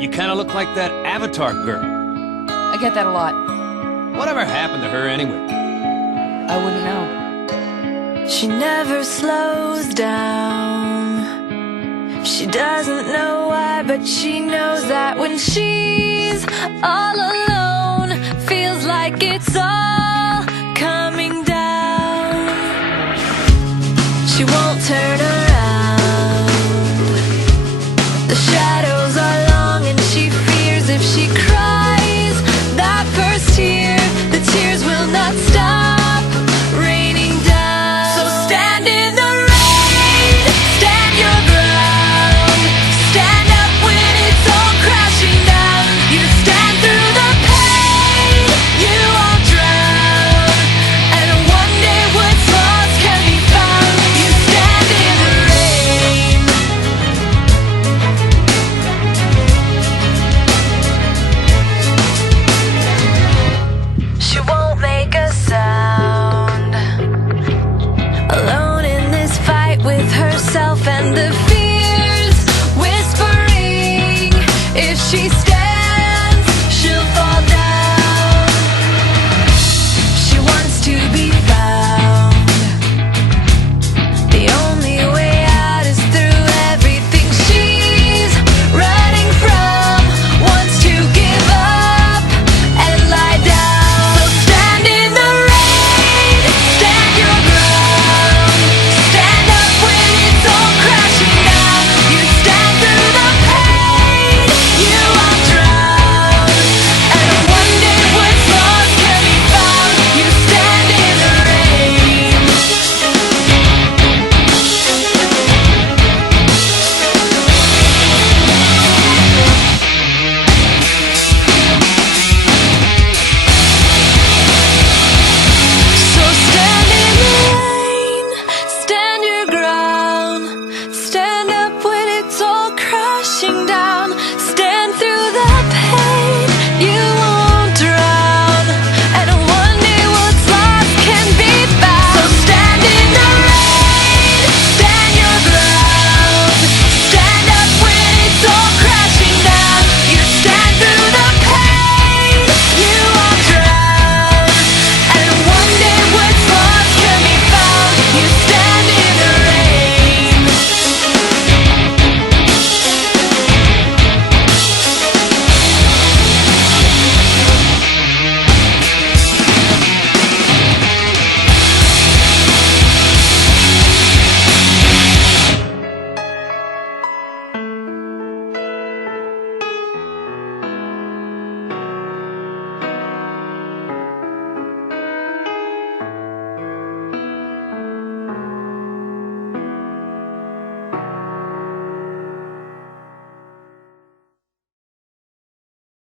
You kind of look like that Avatar girl. I get that a lot. Whatever happened to her anyway? I wouldn't know. She never slows down. She doesn't know why, but she knows that when she's all alone, feels like it's all